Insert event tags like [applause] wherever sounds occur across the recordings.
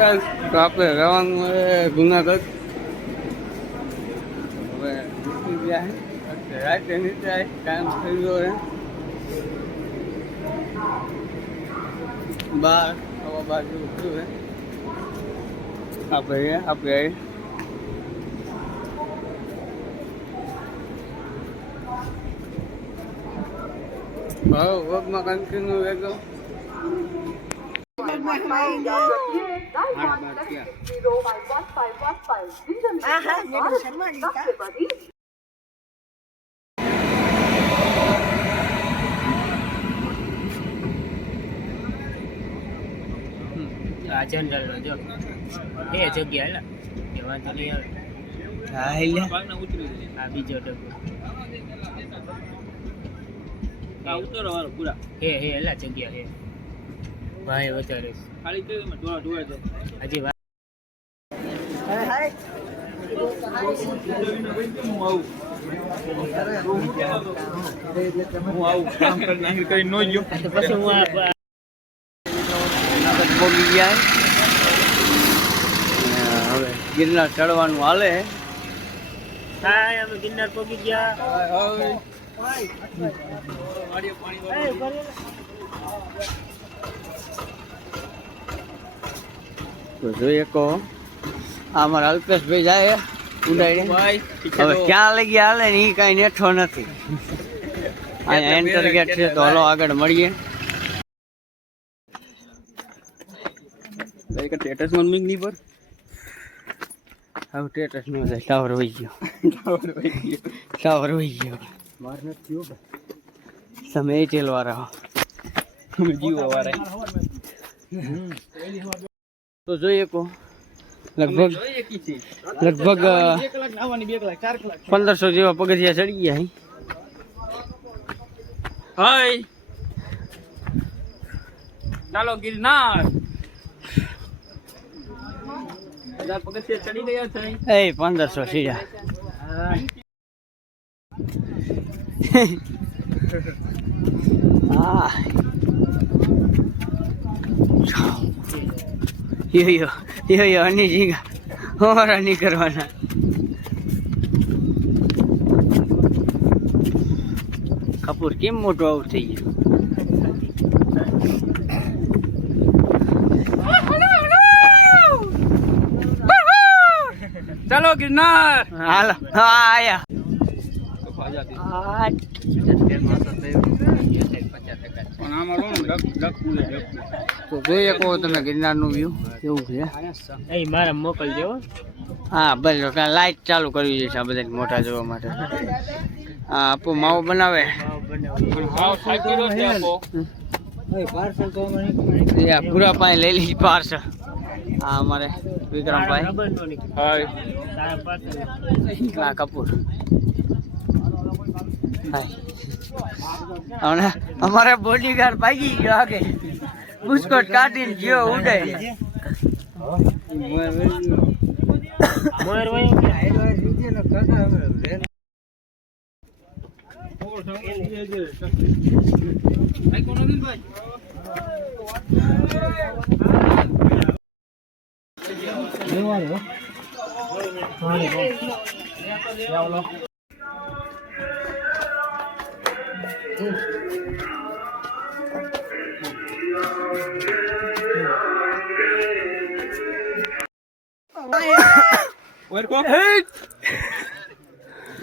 કાંઈ તો આપણે રહેવાનું હવે જુનાગઢ. હવે નીકળી ગયા છે રાતે નીચે ટાઈમ થઈ ગયો બાર, હવા બાજુ ઉઠ્યું છે આપણે આપણે આવી હા વર્કમાં કન્ટિન્યુ એકદમ આ જનરલ નો જો એ જગ્યા હેલા એ વાંધો નહીં આવે હા એટલે આ બીજો ડબ્બો આ ઉતરો વાળો પૂરા હે હે હેલા જગ્યા હે ભાઈ વધારે હજી હવે ગિરનાર ચડવાનું હાલે. હાય અમે ગિરનાર પહોંચી ગયા. તો જોઈએ કહો. આ અમારા અલ્પેશભાઈ જાય ઉડાડી ભાઈ હવે ક્યાં લઈ ગયા હાલે ને એ કાંઈ નેઠો નથી. અહીંયા એન્ટર ગેટ છે તો હલો આગળ મળીએ. સ્ટેટસ મનની પર હવે સ્ટેટસ નો જાય ટાવર વહી ગયો. ટાવર વહી ગયો. માર નથી થયો તમે એ ચેલ વાળા તમે જીવો વાળા. તો જોઈએ કો. લગભગ લગભગ પંદરસો જેવા પગથિયા ચડી ગયા હાય. ચાલો ગિરનાર. પગથિયા ચડી ગયા છે. એ પંદરસો સીધા. હા. યો યો યો યો અની જીગા અમારા નહીં કરવાના? કપૂર કેમ મોટો આવું થઈ ગયો? ચાલો ગિરનાર. હાલ હા આયા. તો જોઈએ કહો તમે ગિરનારનું વ્યૂ કેવું છે. મારા મોકલજો હા બસ લાઈટ ચાલુ કરવી જોઈએ આ બધા મોટા જોવા માટે. હા આપો માવો બનાવે. પૂરા પાણી લઈ લીધી પાર્સલ. હા અમારે વિક્રમભાઈ. હા કપૂર. અને અમારે બોડીગાર્ડ ભાગી ગયો આગે બુસ્કોટ કાઢીને ગયો ઉડે મોર વયો ભાઈ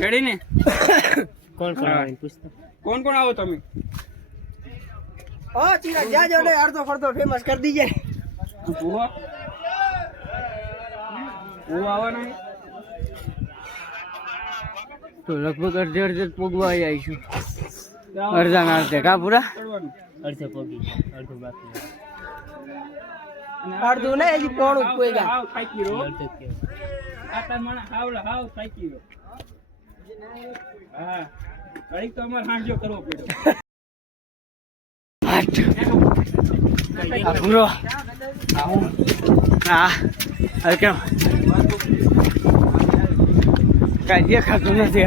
રેડી ને કોણ કોણ આવીને પૂછતા. કોણ કોણ આવો તમે? પૂહો પૂહો આવવાના છે? તો લગભગ અડધે અડધે જ પોગવા આવીશું. અડધા ના અડધે કા પૂરા. અડધે પગી. અડધું બાકી. અડધું નહીં હજી પોણું કોઈ હાવ થાકી રો આ તાર મને હાવ હાવ થાકી રો હા. ઘડીક તો અમાર હાંજ્યો કરવો પડ્યો. આ પૂરો હા. હવે કેમ? કાંઈ દેખાતું નથી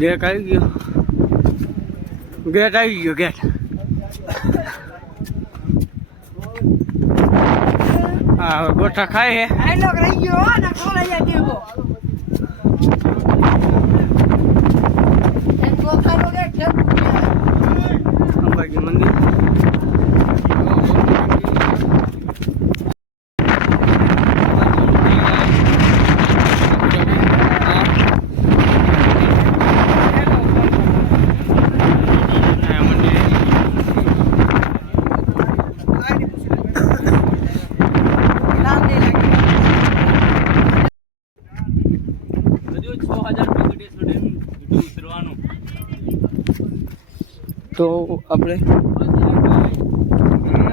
ગેટ આવી ગયો. ગેટ આવી ગયો ગેટ. હા ગોઠા ખાય હે અંબાજી મંદિર હજુ છ હજાર પગથિયે સુધી ઉતરવાનું તો આપણે.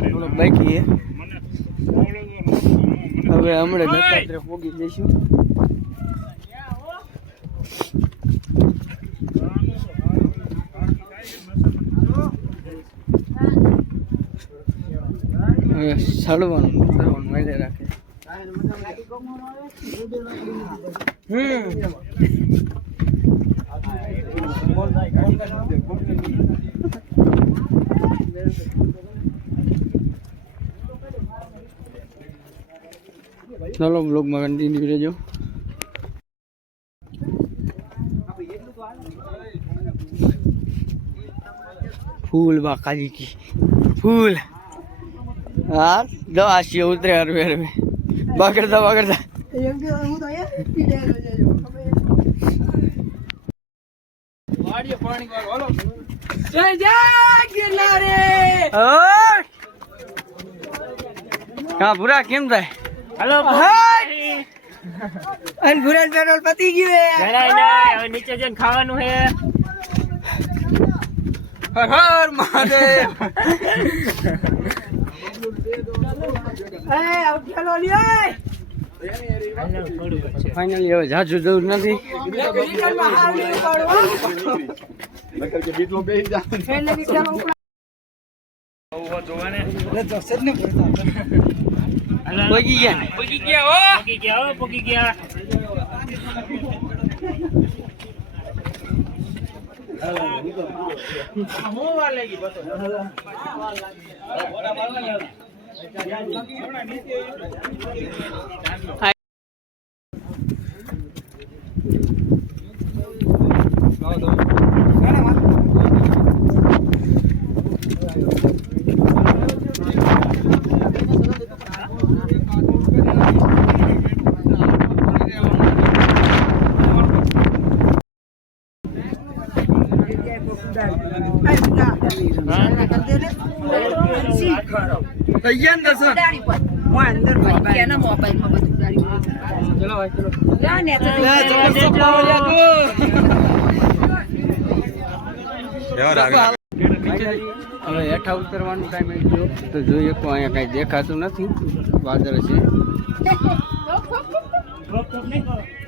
થોડો બાકી છે. હવે હમણાં દત્તાત્રે પોગી જઈશું. હવે સડવાનું ઉતરવાનું માંડે રાખે. ચાલો બ્લોગમાં કન્ટિન્યુ રહેજો ફૂલ બાકાજી કી. ફૂલ. હા દવા છીએ ઉતરે હરવે હરવે. બગડતા બગડતા પાણી વાળો હાલો. ઓય! કા કેમ થાય? હાલો અન ભૂરા પેટ્રોલ પતી ગયું જરાય નહીં હવે નીચે જઈને ખાવાનું હે. હર હર મહાદેવ. હાલો, થોડું લ્યો ફાઇનલી હવે જાજુ જરૂર નથી. હાલો, પગી ગયા. ને પોગી ગયા હો. પોગી ગયા હો પોગી ગયા. દર્શન. હવે હેઠા ઉતરવાનું ટાઈમ આવી ગયો. તો જોઈએ તો અહીંયા કાંઈ દેખાતું નથી? વાદળ છે. [laughs]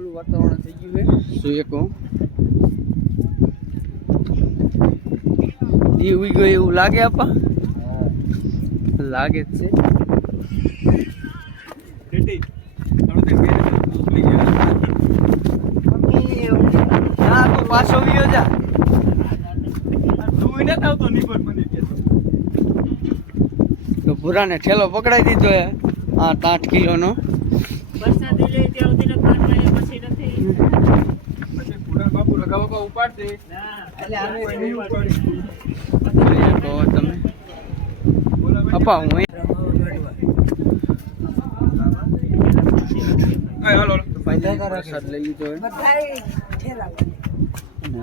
થોડું વાતાવરણ થઈ ગયું છે. શું એક દી ઉઈ ગયો એવું લાગે આપા? લાગે જ છે. તે તો પાછો વિયો જા. તું એને આવતો નિકોટ મને કે તો. ભૂરાને ઠેલો પકડાઈ દીધો હે. આઠ આઠ કિલોનો. વરસાદ લે ત્યાં સુધી પાંચ વાગ્યા પછી નથી પછી પુરા બાપુ રગા બાપા ઉપાડશે ના કોઈ નહીં ઉપાડી જોઈએ કહો તમે અપા હું અહીં- હાય હાલો પ્રસાદ લઈ લીધો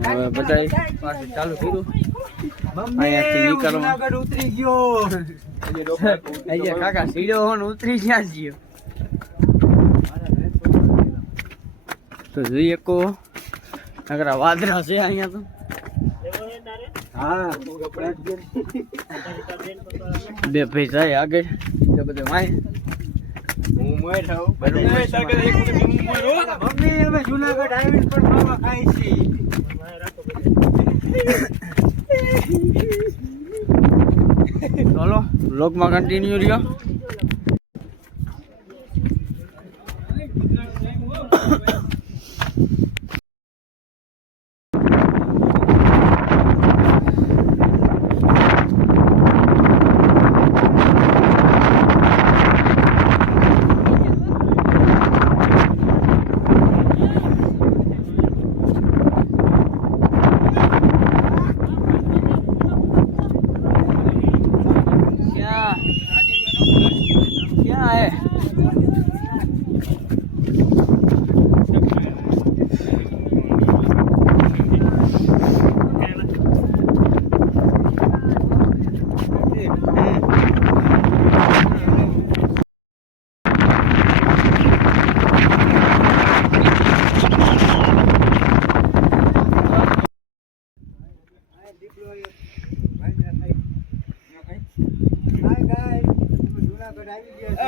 હવે બધા પાછું ચાલુ કર્યું. અહીંયાથી નીકળવા ઉતરી ગયો. [laughs] અહીંયા કાકા સીડો હોન ઉતરી ગયા ગયો. તો જોઈએ કો. નકરા વાદરા છે અહીંયા તો. હા. બે પૈસા આગળ તો બધે માય હું મોય થાઉં બધા સાગર એક વખત હું મોય રો મમ્મી અમે જુનાગઢ આવીને પણ માવા ખાઈ છી ચાલો બ્લોગમાં કન્ટિન્યુ રહ્યો.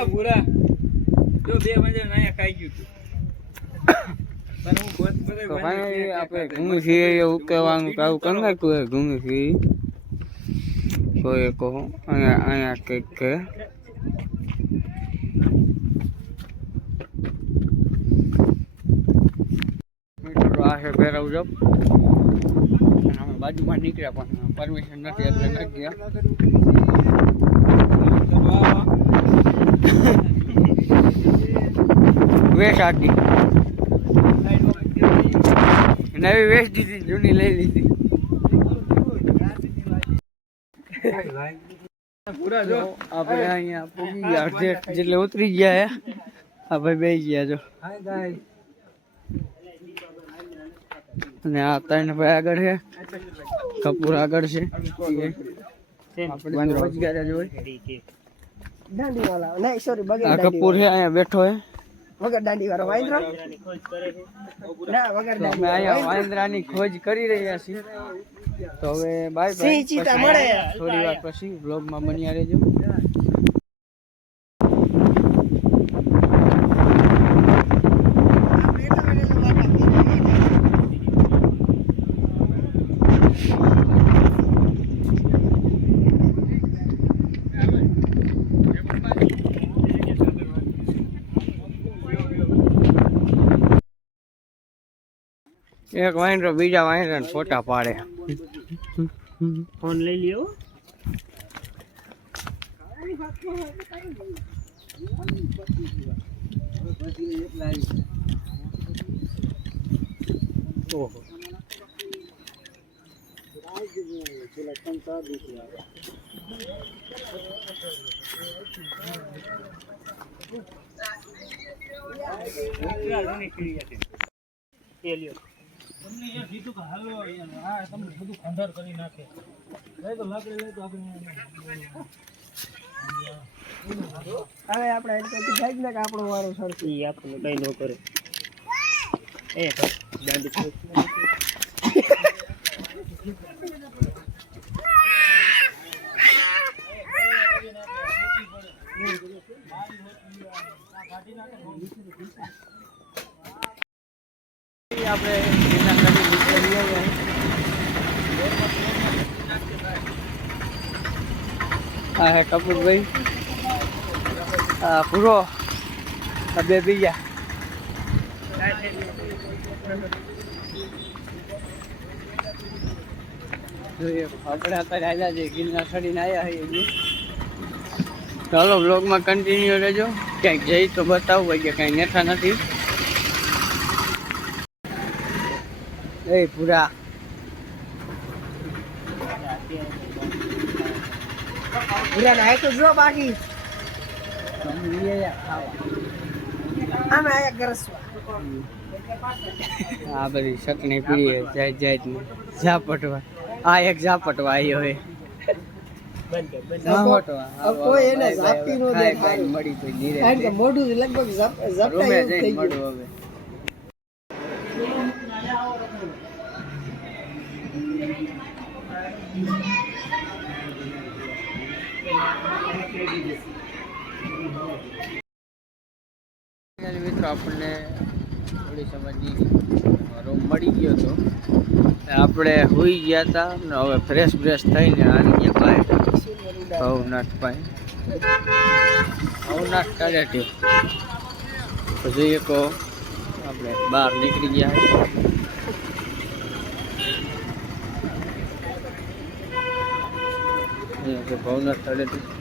આ ભૂરા. જો બે મંજર નાયા ખાઈ ગયું તું. આપણે ઘૂમી છીએ કે આવું કરી નાખ્યું ઘૂમી ફીરી કોઈ કહો અહીંયા અહીંયા કંઈક કે. આ છે જોબ અને અમે બાજુમાં નીકળ્યા પણ પરમિશન નથી એટલે નથી ગયા. આખી નવી વેશ દીધી જૂની લઈ લીધી. આપણે અહીંયા પૂગી ગયા અડધે જેટલે ઉતરી ગયા હે આ ભાઈ ગયા જો. અને આ ત્રણ ભાઈ આગળ છે કપૂર આગળ છે. આપણે પહોંચી ગયા જો દાંડી વાળા. નહીં સોરી આ કપૂર છે અહીંયા બેઠો છે વગર દાંડી વાળો વાંદરો? ના વગર અમે અહીંયા વાંદરાની ખોજ કરી રહ્યા છીએ. તો હવે બાય ચીતા મળે. થોડી વાર પછી બ્લોગમાં બન્યા રહેજો. એક વાંદરો બીજા વાંદરાને ફોટા પાડે ફોન લઈ લ્યો ઓહો એ લ્યો હવે આપણે એમ તો જાય જ ને કે આપણો વારો સરખી, આપણને કઈ ન કરે. એ, તો દાંડી છોડ. આપણે ગિરનાર નદી નીચે લઈ આવ્યા છીએ. આ હે કપૂરભાઈ પૂરો આ બે બીજા. જોઈએ, આપણે અત્યારે આવ્યા છે ગીરના ચડીને આવ્યા છીએ. ચાલો બ્લોગમાં કન્ટિન્યુ રહેજો. ક્યાંક જઈ તો બતાવું કે કાંઈ નેઠા નથી. એ પૂરા ભૂરા ના તો જો બાકી. ખાવા આયા ગરસવા. આ બધી શકણી પીડી જાય જાય ને ઝાપટવા. આ એક ઝાપટવા આવ્યો હે. ઝાપટવા. હવે. હોઈ ગયા હતા ને હવે ફ્રેશ બ્રેશ થઈને આવી ગયા બહાર ભવનાથ ભાઈ ભવનાથ તળેટી તો જોઈએ કહો, આપણે બહાર નીકળી ગયા અહીંયા છે ભવનાથ તળેટી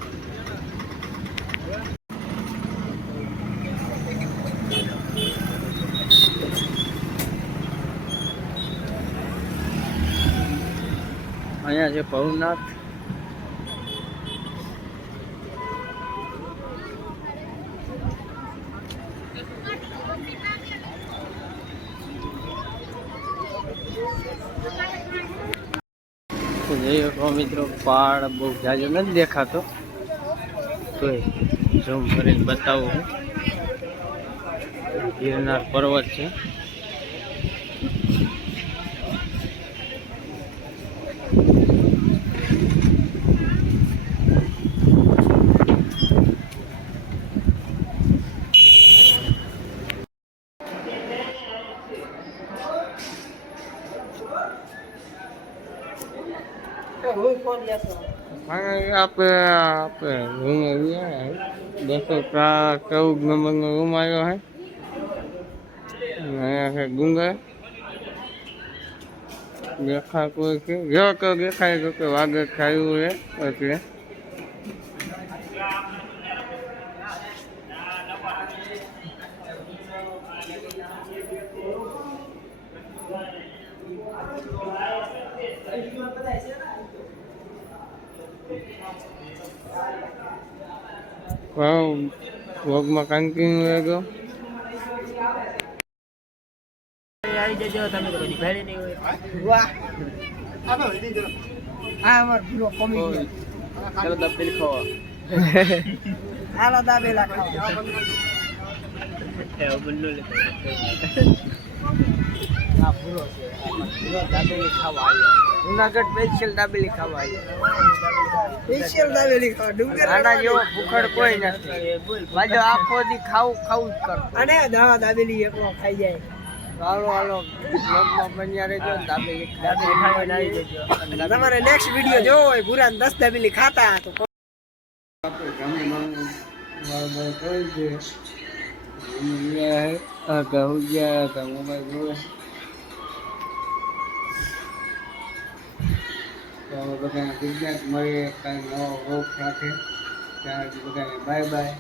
અહીંયા છે ભવનાથ. તો જઈ શકો મિત્રો પહાડ બહુ જાજો નથી દેખાતો. તોય ઝૂમ કરીને બતાવું. ગિરનાર પર્વત છે. આપણે આપણે રૂમ બસો ચૌદ નંબરનો રૂમ આવ્યો છે અહીંયા છે ડુંગર દેખા કોઈ જેવો તો દેખાય તો કે વાગર ખાયું છે? એટલે વગમાં કન્ટિન્યુ રહેજો. આવી જજો તમે તો બધી ભેળી નહીં હોય. વાહ. આ અમાર પૂરો કોમી ચાલો દબેલી ખાવા આલા દાબેલા ખાવા એવું બંને લેતો આ પૂરો છે. આમાં દાબેલી ખાવા આવ્યો જુનાગઢ સ્પેશિયલ દાબેલી ખાવા આવ્યો સ્પેશિયલ દાબેલી ખાવા ડુંગર આના જેવો ભૂખડ કોઈ નથી. બાજુ આખો દી ખાવું ખાવું જ કરો અને દાવા દાબેલી એકલો ખાઈ જાય. હાલો હાલો બ્લોગમાં બન્યા રહેજો દાબેલી દાબેલી ખાઈને આવી જજો. તમારે નેક્સ્ટ વીડિયો જોવો હોય પૂરા દસ દાબેલી ખાતા તો કરી છે આ કહું ગયા મોબાઈલ તો બધાને ગુજરાત મળીએ કાંઈ નવો રોગ સાથે ત્યાં બધાને બાય બાય